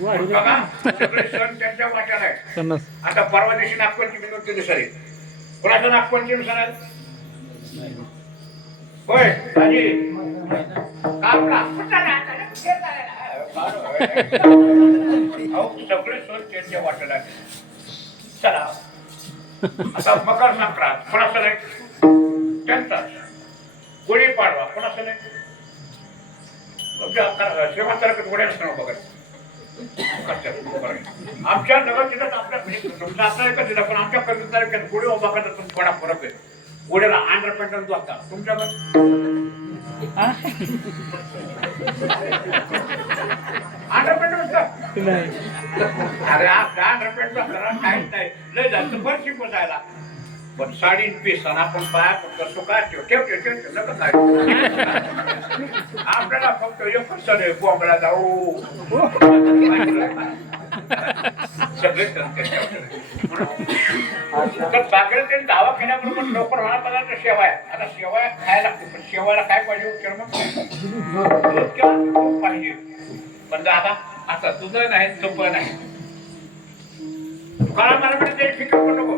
बघा सगळे सण त्यांच्या वाट्याला आहे पन्नास आता परवा दिवशी नागपंचमी नव्हती दुसरी. कोणाचं नागपंचमी सण आहे होय राजी. कापला अहो, सगळे सण त्यांच्या वाट्याला आहे. चला. आता मकर संक्रांत. कोणाचं नाही? त्यांचा. गुढीपाडवा. कोणाचं नाही? तुमच्या श्रीमंताला गुढ्या नसणार बघा. आमच्या नगर जिल्ह्यात आपल्या समजा आपल्या एकच जिल्हा पण आमच्या कर्जत तालुक्यात गुढी उभा करतात तुम्ही थोडा फरक आहे. गुढीला आंध्र पॅटर्न जो आता तुमच्याकडे आंध्र नाही अरे आंध्र काहीच नाही. लय जास्त फरशी जायला. पण साडी पीस आणि आपण पाया फक्त सुका ठेव. ठेव ठेव ठेव ठेव नका काय आपल्याला फक्त एकच सर आहे जाऊ. तर बागेला ते दवाखान्याबरोबर लवकर होणार पदार्थ शेवाय. आता शेवाय खायला लागते पण शेवायला काय पाहिजे उत्तर मग दूध किंवा तूप पाहिजे. पण आता आता तुझं नाही तुझं नाही. तुकाराम मला म्हणजे ते फिकर पण नको.